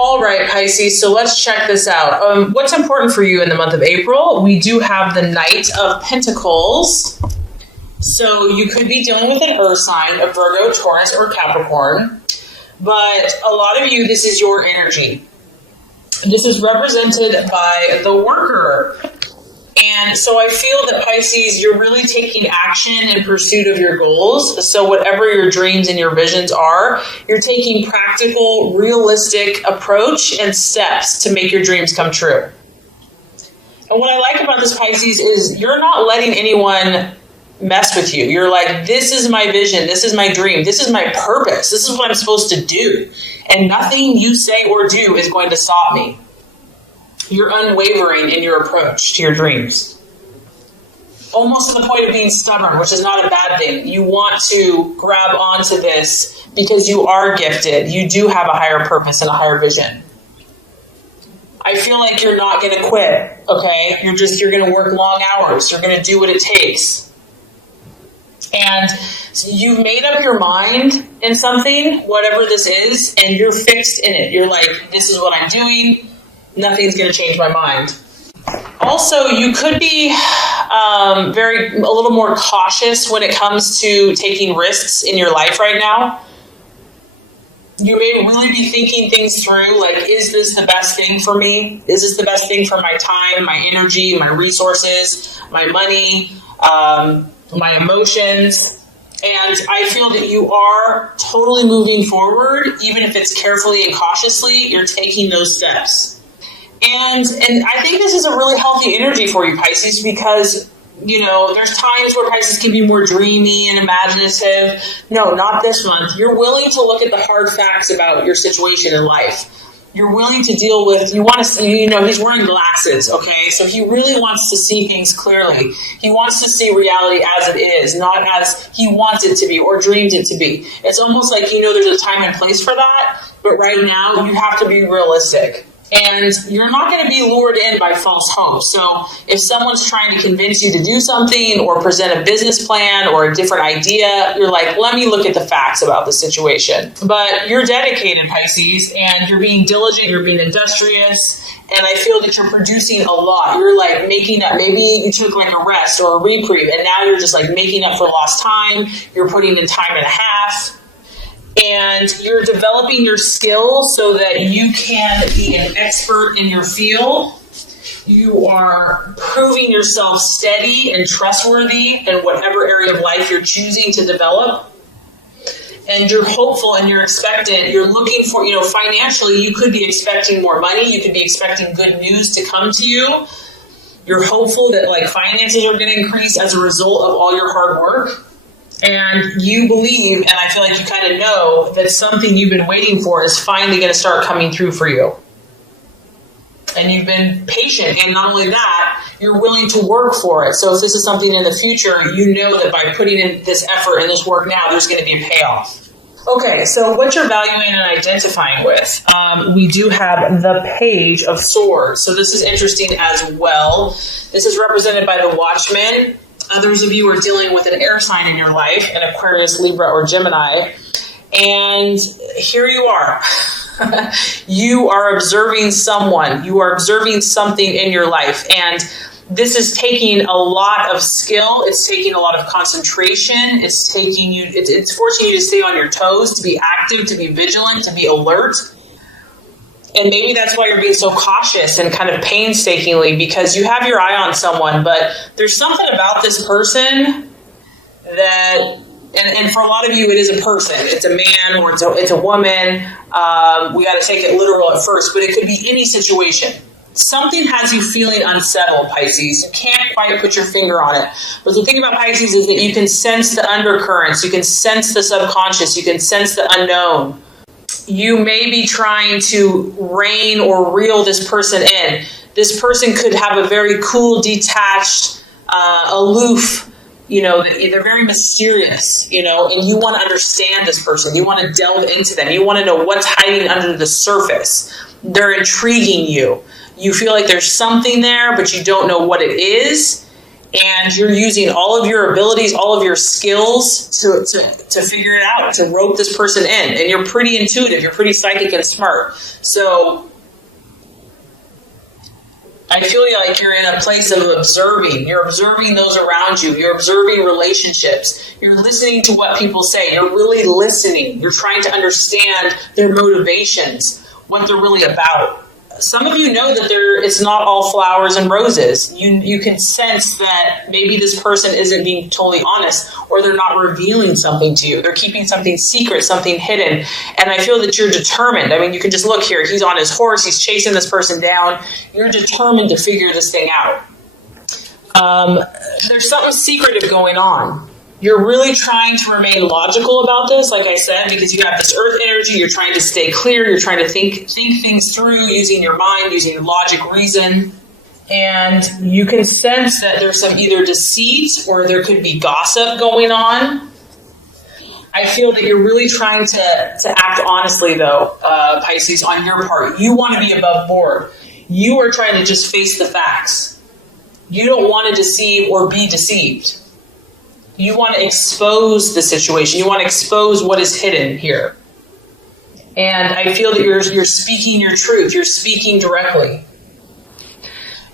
All right, Pisces, so let's check this out. What's important for you in the month of April? We do have the Knight of Pentacles. So you could be dealing with an earth sign, a Virgo, Taurus, or Capricorn. But a lot of you, this is your energy. This is represented by the worker. And so I feel that, Pisces, you're really taking action in pursuit of your goals. So whatever your dreams and your visions are, you're taking practical, realistic approach and steps to make your dreams come true. And what I like about this, Pisces, is you're not letting anyone mess with you. You're like, this is my vision. This is my dream. This is my purpose. This is what I'm supposed to do. And nothing you say or do is going to stop me. You're unwavering in your approach to your dreams. Almost to the point of being stubborn, which is not a bad thing. You want to grab onto this because you are gifted. You do have a higher purpose and a higher vision. I feel like you're not going to quit, okay? You're going to work long hours. You're going to do what it takes. And you've made up your mind in something, whatever this is, and you're fixed in it. You're like, this is what I'm doing. Nothing's going to change my mind. Also, you could be a little more cautious when it comes to taking risks in your life right now. You may really be thinking things through, like, is this the best thing for me? Is this the best thing for my time, my energy, my resources, my money, my emotions? And I feel that you are totally moving forward, even if it's carefully and cautiously, you're taking those steps. And I think this is a really healthy energy for you, Pisces, because, you know, there's times where Pisces can be more dreamy and imaginative. No, not this month. You're willing to look at the hard facts about your situation in life. You're willing to deal with, you want to see, you know, he's wearing glasses, okay? So he really wants to see things clearly. He wants to see reality as it is, not as he wants it to be or dreams it to be. It's almost like, you know, there's a time and place for that, but right now you have to be realistic. And you're not going to be lured in by false hope. So if someone's trying to convince you to do something or present a business plan or a different idea, you're like, let me look at the facts about the situation. But you're dedicated, Pisces, and you're being diligent, you're being industrious, and I feel that you're producing a lot. You're like making up, maybe you took like a rest or a reprieve, and now you're just like making up for lost time. You're putting in time and a half. And you're developing your skills so that you can be an expert in your field. You are proving yourself steady and trustworthy in whatever area of life you're choosing to develop. And you're hopeful and you're expectant. You're looking for, you know, financially, you could be expecting more money. You could be expecting good news to come to you. You're hopeful that like finances are going to increase as a result of all your hard work. And you believe, and I feel like you kind of know, that something you've been waiting for is finally going to start coming through for you. And you've been patient, and not only that, you're willing to work for it. So if this is something in the future, you know that by putting in this effort and this work now, there's going to be a payoff. Okay, so what you're valuing and identifying with. We do have the Page of Swords. So this is interesting as well. This is represented by the Watchman. Others of you are dealing with an air sign in your life, an Aquarius, Libra, or Gemini. And here you are. You are observing someone. You are observing something in your life. And this is taking a lot of skill. It's taking a lot of concentration. It's forcing you to stay on your toes, to be active, to be vigilant, to be alert. And maybe that's why you're being so cautious and kind of painstakingly, because you have your eye on someone, but there's something about this person that, and for a lot of you, it is a person. It's a man or it's a woman. We got to take it literal at first, but it could be any situation. Something has you feeling unsettled, Pisces. You can't quite put your finger on it. But the thing about Pisces is that you can sense the undercurrents. You can sense the subconscious. You can sense the unknown. You may be trying to rein or reel this person in. This person could have a very cool, detached, aloof, you know, they're very mysterious, you know, and you want to understand this person. You want to delve into them. You want to know what's hiding under the surface. They're intriguing you. You feel like there's something there, but you don't know what it is. And you're using all of your abilities, all of your skills to figure it out, to rope this person in. And you're pretty intuitive, you're pretty psychic and smart. So I feel like you're in a place of observing. You're observing those around you. You're observing relationships. You're listening to what people say. You're really listening. You're trying to understand their motivations, what they're really about. Some of you know that it's not all flowers and roses. You can sense that maybe this person isn't being totally honest, or they're not revealing something to you. They're keeping something secret, something hidden. And I feel that you're determined. I mean, you can just look here. He's on his horse. He's chasing this person down. You're determined to figure this thing out. There's something secretive going on. You're really trying to remain logical about this, like I said, because you have this earth energy. You're trying to stay clear. You're trying to think things through using your mind, using your logic, reason. And you can sense that there's some either deceit or there could be gossip going on. I feel that you're really trying to act honestly, though, Pisces, on your part. You want to be above board. You are trying to just face the facts. You don't want to deceive or be deceived. You want to expose the situation. You want to expose what is hidden here. And I feel that you're speaking your truth. You're speaking directly.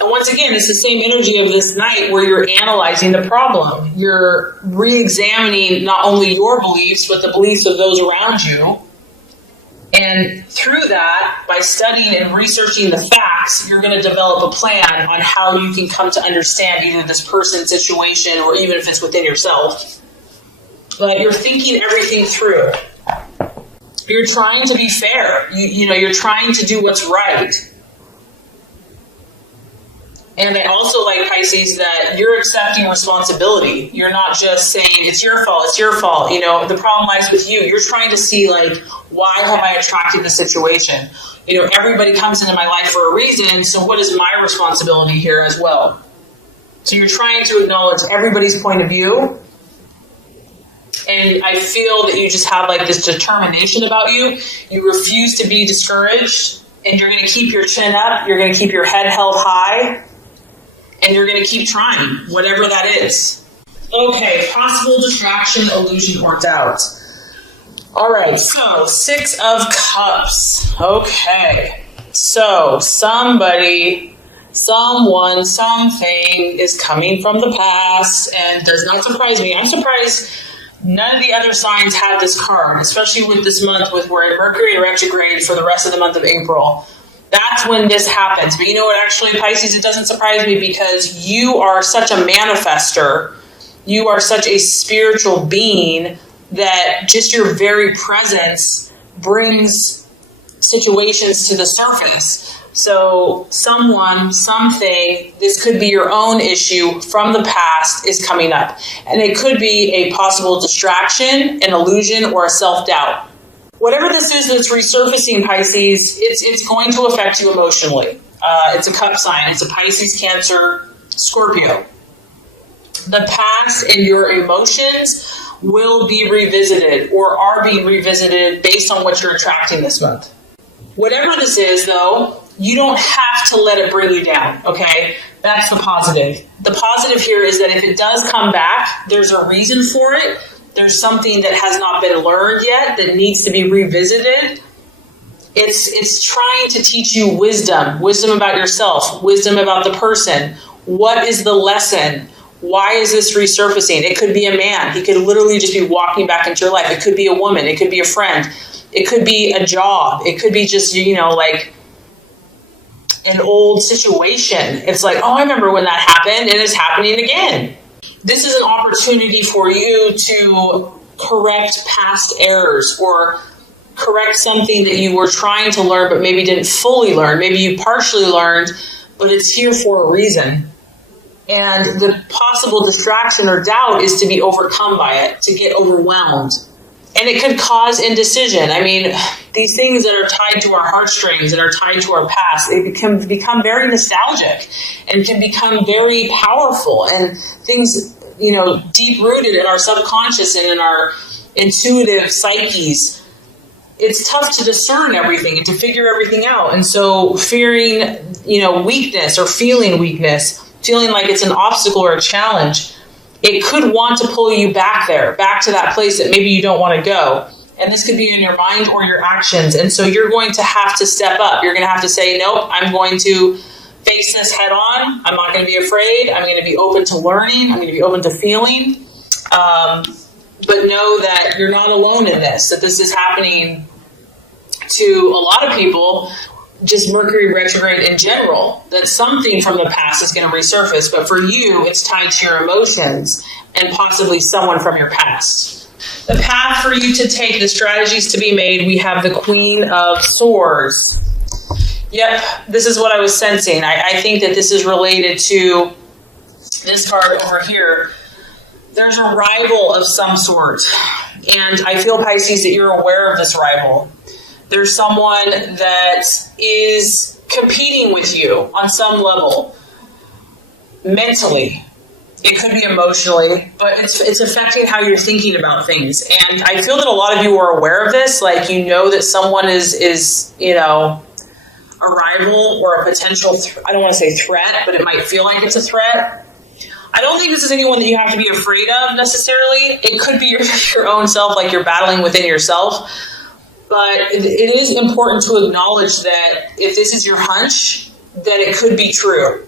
And once again, it's the same energy of this night where you're analyzing the problem. You're re-examining not only your beliefs, but the beliefs of those around you. And through that, by studying and researching the facts, you're going to develop a plan on how you can come to understand either this person's situation or even if it's within yourself. But you're thinking everything through. You're trying to be fair. You're trying to do what's right. And I also like, Pisces, that you're accepting responsibility. You're not just saying, it's your fault, it's your fault. The problem lies with you. You're trying to see, why have I attracted the situation? Everybody comes into my life for a reason, so what is my responsibility here as well? So you're trying to acknowledge everybody's point of view. And I feel that you just have, this determination about you. You refuse to be discouraged, and you're going to keep your chin up. You're going to keep your head held high. And you're going to keep trying, whatever that is. Okay, possible distraction, illusion, or doubt. All right, so 6 of Cups. Okay, so somebody, someone, something is coming from the past and does not surprise me. I'm surprised none of the other signs have this card, especially with this month with we're in Mercury retrograde for the rest of the month of April. That's when this happens. But you know what, actually, Pisces, it doesn't surprise me because you are such a manifester. You are such a spiritual being that just your very presence brings situations to the surface. So someone, something, this could be your own issue from the past is coming up. And it could be a possible distraction, an illusion, or a self-doubt. Whatever this is that's resurfacing, Pisces, it's going to affect you emotionally. It's a cup sign. It's a Pisces, Cancer, Scorpio. The past and your emotions will be revisited or are being revisited based on what you're attracting this month. Whatever this is, though, you don't have to let it bring you down, okay? That's the positive. The positive here is that if it does come back, there's a reason for it. There's something that has not been learned yet that needs to be revisited. It's trying to teach you wisdom about yourself, wisdom about the person. What is the lesson? Why is this resurfacing? It could be a man. He could literally just be walking back into your life. It could be a woman. It could be a friend. It could be a job. It could be just, an old situation. It's like, oh, I remember when that happened, and it's happening again. This is an opportunity for you to correct past errors or correct something that you were trying to learn but maybe didn't fully learn. Maybe you partially learned, but it's here for a reason. And the possible distraction or doubt is to be overcome by it, to get overwhelmed. And it could cause indecision. I mean, these things that are tied to our heartstrings, that are tied to our past, they can become very nostalgic and can become very powerful. And things, deep-rooted in our subconscious and in our intuitive psyches, it's tough to discern everything and to figure everything out. And so fearing, weakness or feeling weakness feeling like it's an obstacle or a challenge, it could want to pull you back there, back to that place that maybe you don't want to go. And this could be in your mind or your actions. And so you're going to have to step up. You're going to have to say, nope, I'm going to face this head on. I'm not going to be afraid. I'm going to be open to learning. I'm going to be open to feeling. But know that you're not alone in this, that this is happening to a lot of people, just Mercury retrograde in general, that something from the past is going to resurface. But for you, it's tied to your emotions and possibly someone from your past. The path for you to take, the strategies to be made, we have the Queen of Swords. Yep, this is what I was sensing. I think that this is related to this card over here. There's a rival of some sort. And I feel, Pisces, that you're aware of this rival. There's someone that is competing with you on some level, mentally. It could be emotionally, but it's affecting how you're thinking about things. And I feel that a lot of you are aware of this. Like, you know that someone is you know, a rival or a potential, I don't want to say threat, but it might feel like it's a threat. I don't think this is anyone that you have to be afraid of necessarily. It could be your own self, like you're battling within yourself. But it is important to acknowledge that if this is your hunch, that it could be true.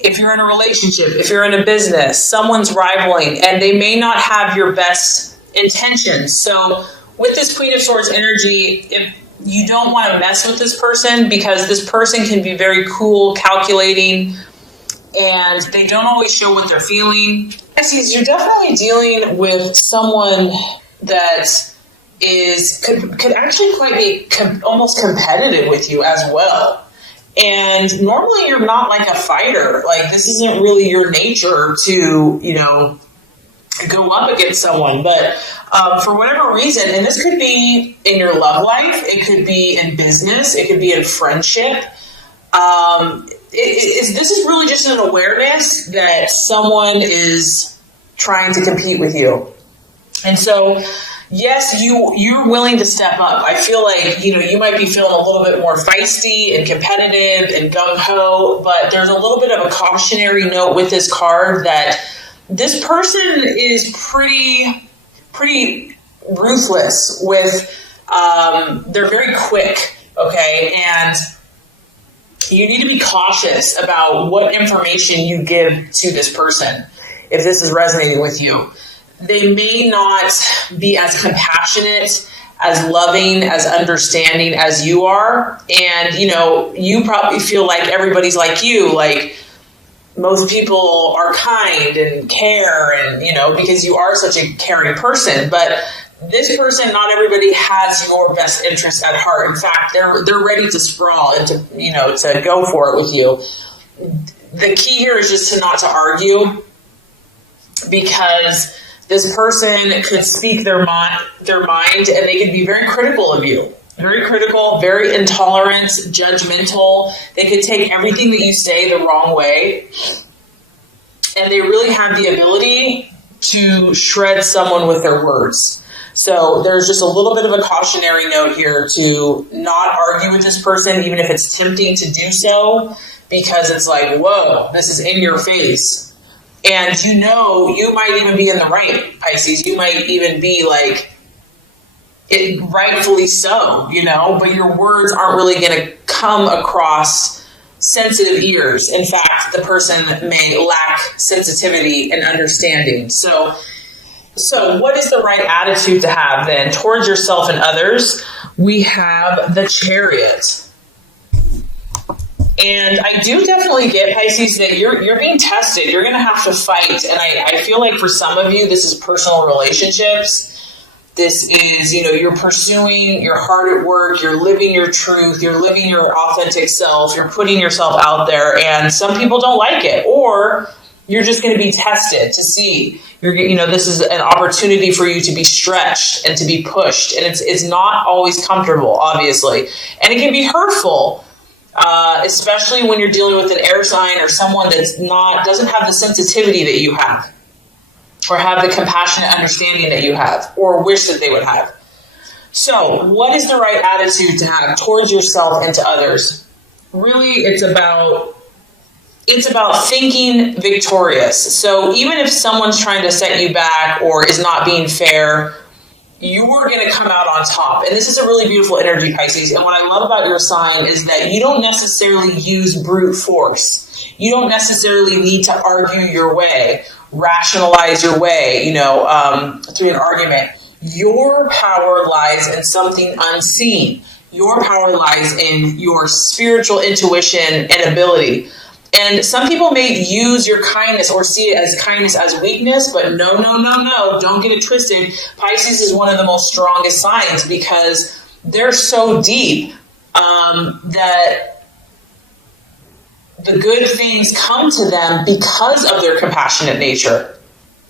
If you're in a relationship, if you're in a business, someone's rivaling, and they may not have your best intentions. So with this Queen of Swords energy, if you don't want to mess with this person, because this person can be very cool, calculating, and they don't always show what they're feeling. Pisces, you're definitely dealing with someone that could actually quite be almost competitive with you as well. And normally you're not like a fighter. Like, this isn't really your nature to, you know, go up against someone. But for whatever reason, and this could be in your love life, it could be in business, it could be in friendship. This is really just an awareness that someone is trying to compete with you. And so, yes, you're willing to step up. I feel like, you know, you might be feeling a little bit more feisty and competitive and gung-ho, but there's a little bit of a cautionary note with this card that this person is pretty ruthless with, they're very quick, okay? And you need to be cautious about what information you give to this person if this is resonating with you. They may not be as compassionate, as loving, as understanding as you are. And, you know, you probably feel like everybody's like you, like most people are kind and care and, you know, because you are such a caring person. But this person, not everybody has your best interest at heart. In fact, they're ready to sprawl and to, you know, to go for it with you. The key here is just not to argue, because this person could speak their mind, and they could be very critical of you. Very critical, very intolerant, judgmental. They could take everything that you say the wrong way. And they really have the ability to shred someone with their words. So there's just a little bit of a cautionary note here to not argue with this person, even if it's tempting to do so, because it's like, whoa, this is in your face. And you know, you might even be in the right, Pisces. You might even be like, it rightfully so, you know, but your words aren't really going to come across sensitive ears. In fact, the person may lack sensitivity and understanding. So what is the right attitude to have then towards yourself and others? We have the Chariot. And I do definitely get, Pisces, that you're being tested. You're going to have to fight. And I feel like for some of you, this is personal relationships. This is, you know, you're pursuing your heart at work. You're living your truth. You're living your authentic self. You're putting yourself out there. And some people don't like it. Or you're just going to be tested to see. You know, this is an opportunity for you to be stretched and to be pushed. And it's not always comfortable, obviously. And it can be hurtful. Especially when you're dealing with an air sign or someone doesn't have the sensitivity that you have, or have the compassionate understanding that you have, or wish that they would have. So what is the right attitude to have towards yourself and to others? Really, it's about it's about thinking victorious. So even if someone's trying to set you back or is not being fair, you're going to come out on top. And this is a really beautiful energy, Pisces. And what I love about your sign is that you don't necessarily use brute force. You don't necessarily need to argue your way, rationalize your way, through an argument. Your power lies in something unseen. Your power lies in your spiritual intuition and ability. And some people may use your kindness or see it as kindness as weakness, but no, don't get it twisted. Pisces is one of the most strongest signs because they're so deep that the good things come to them because of their compassionate nature.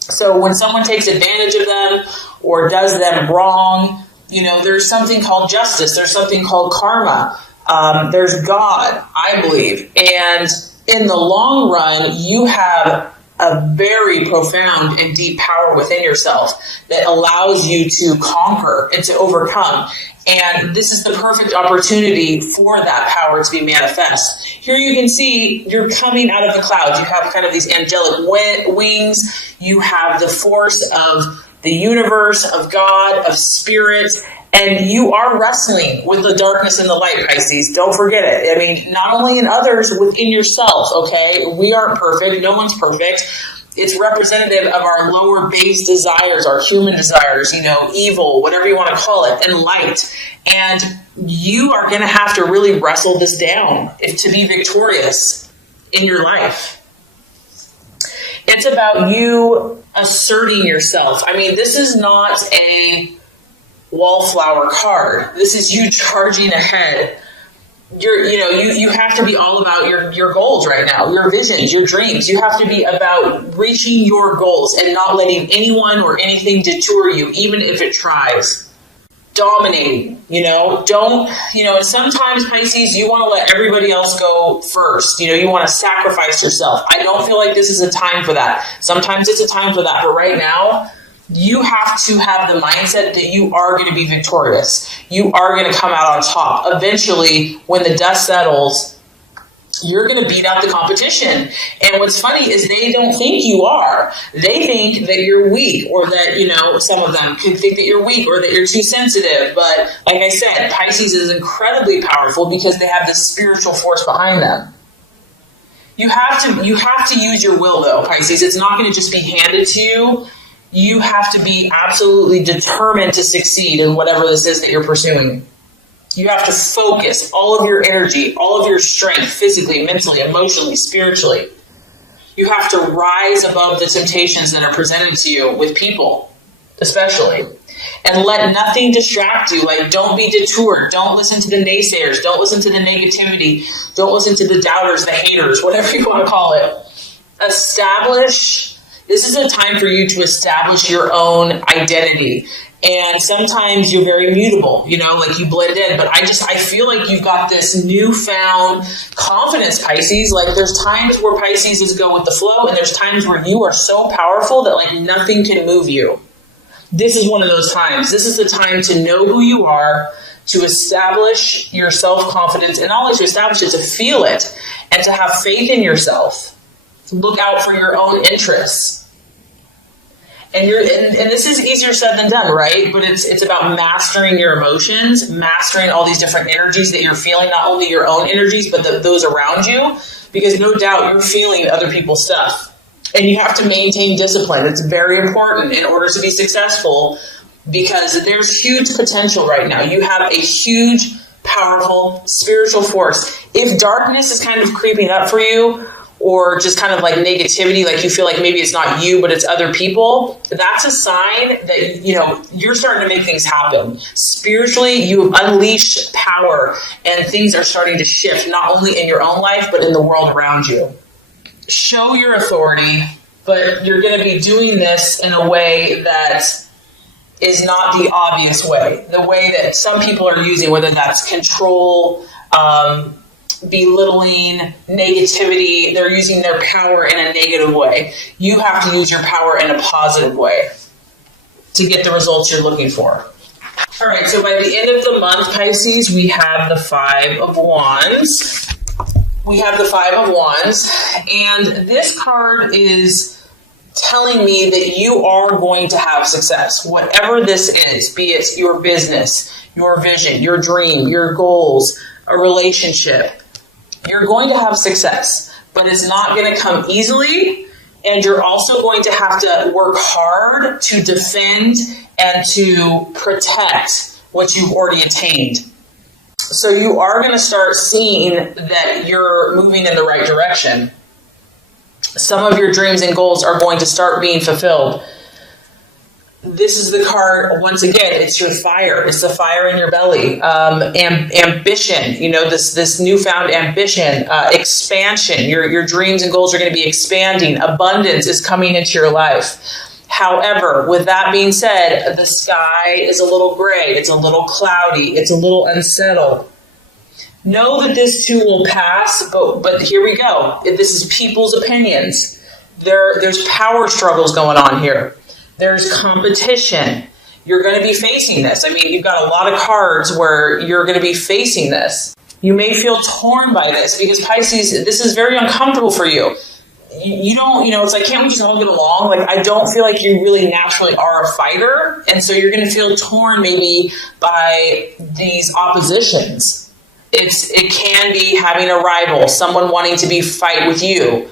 So when someone takes advantage of them or does them wrong, there's something called justice. There's something called karma. There's God, I believe. And in the long run, you have a very profound and deep power within yourself that allows you to conquer and to overcome. And this is the perfect opportunity for that power to be manifest. Here you can see you're coming out of the clouds. You have kind of these angelic wings. You have the force of the universe, of God, of spirit. And you are wrestling with the darkness and the light, Pisces. Don't forget it. I mean, not only in others, within yourself, okay? We aren't perfect. No one's perfect. It's representative of our lower base desires, our human desires, evil, whatever you want to call it, and light. And you are going to have to really wrestle this down to be victorious in your life. It's about you asserting yourself. I mean, this is not a wallflower card. This is you charging ahead. You have to be all about your goals right now, your visions, your dreams. You have to be about reaching your goals and not letting anyone or anything detour you, even if it tries. Dominating, and sometimes, Pisces, you want to let everybody else go first. You want to sacrifice yourself. I don't feel like this is a time for that. Sometimes it's a time for that, but right now, you have to have the mindset that you are going to be victorious. You are going to come out on top. Eventually, when the dust settles, you're going to beat out the competition. And what's funny is they don't think you are. They think that you're weak, or that, some of them could think that you're weak or that you're too sensitive. But like I said, Pisces is incredibly powerful because they have this spiritual force behind them. You have to use your will, though, Pisces. It's not going to just be handed to you. You have to be absolutely determined to succeed in whatever this is that you're pursuing. You have to focus all of your energy, all of your strength, physically, mentally, emotionally, spiritually. You have to rise above the temptations that are presented to you with people, especially. And let nothing distract you. Like, don't be detoured. Don't listen to the naysayers. Don't listen to the negativity. Don't listen to the doubters, the haters, whatever you want to call it. This is a time for you to establish your own identity. And sometimes you're very mutable, like you blend in. But I feel like you've got this newfound confidence, Pisces. Like, there's times where Pisces is go with the flow, and there's times where you are so powerful that like nothing can move you. This is one of those times. This is the time to know who you are, to establish your self-confidence, and not only to establish it, to feel it, and to have faith in yourself. Look out for your own interests. And this is easier said than done, right? But it's about mastering your emotions, mastering all these different energies that you're feeling, not only your own energies, but those around you, because no doubt you're feeling other people's stuff. And you have to maintain discipline. It's very important in order to be successful, because there's huge potential right now. You have a huge, powerful spiritual force. If darkness is kind of creeping up for you, or just kind of like negativity, like you feel like maybe it's not you, but it's other people, that's a sign that, you're starting to make things happen. Spiritually, you have unleashed power, and things are starting to shift, not only in your own life, but in the world around you. Show your authority, but you're going to be doing this in a way that is not the obvious way, the way that some people are using, whether that's control, belittling, negativity. They're using their power in a negative way. You have to use your power in a positive way to get the results you're looking for. All right, so by the end of the month, Pisces, we have the 5 of Wands. we have the Five of Wands, and this card is telling me that you are going to have success. Whatever this is, be it your business, your vision, your dream, your goals, a relationship, you're going to have success, but it's not going to come easily. And you're also going to have to work hard to defend and to protect what you've already attained. So you are going to start seeing that you're moving in the right direction. Some of your dreams and goals are going to start being fulfilled. This is the card, once again, it's your fire. It's the fire in your belly. Ambition, this newfound ambition, expansion. Your dreams and goals are going to be expanding. Abundance is coming into your life. However, with that being said, the sky is a little gray. It's a little cloudy. It's a little unsettled. Know that this too will pass, but here we go. This is people's opinions. There's power struggles going on here. There's competition. You're going to be facing this. I mean, you've got a lot of cards where you're going to be facing this. You may feel torn by this because Pisces, this is very uncomfortable for you. You don't, it's like, can't we just all get along? Like, I don't feel like you really naturally are a fighter. And so you're going to feel torn maybe by these oppositions. It can be having a rival, someone wanting to fight with you.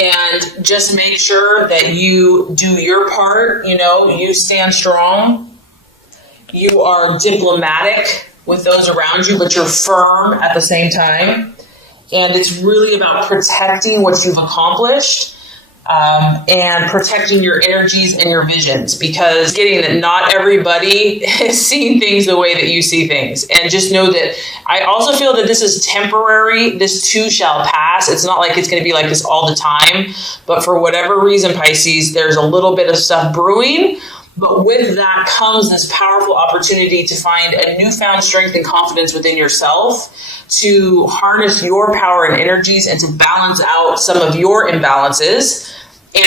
And just make sure that you do your part, you stand strong. You are diplomatic with those around you, but you're firm at the same time. And it's really about protecting what you've accomplished and protecting your energies and your visions, because getting that not everybody is seeing things the way that you see things. And just know that I also feel that this is temporary. This too shall pass. It's not like it's going to be like this all the time. But for whatever reason, Pisces, there's a little bit of stuff brewing. But with that comes this powerful opportunity to find a newfound strength and confidence within yourself, to harness your power and energies and to balance out some of your imbalances.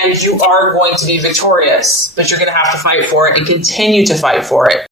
And you are going to be victorious, but you're going to have to fight for it and continue to fight for it.